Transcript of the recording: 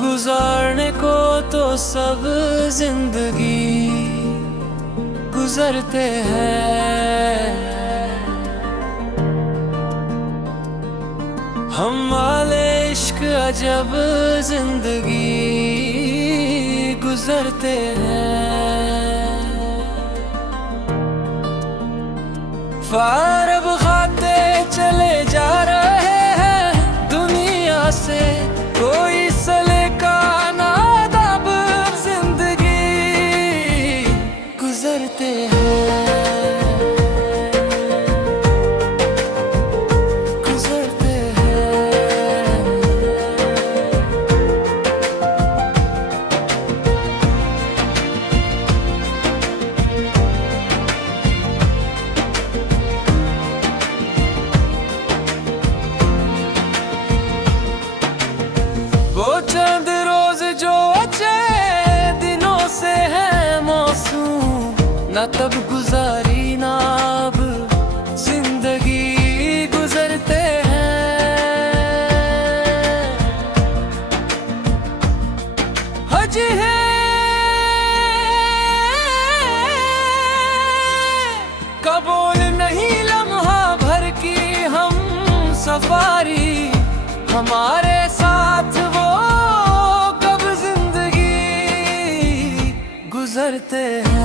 गुजारने को तो सब जिंदगी गुजरते हैं, हम वाले इश्क अजब जिंदगी गुजरते हैं। फारब खाते चले जा रहे हैं दुनिया से, कोई सलीका नादाब जिंदगी गुजरते हैं, गुजरते हैं। वो चंद रोज जो अच्छे दिनों से है मौसूम, न तब गुजारी ना अब जिंदगी गुजरते हैं। हज है कबूल नहीं लम्हा भर की हम सफारी, हमारे साथ वो कब जिंदगी गुजरते हैं।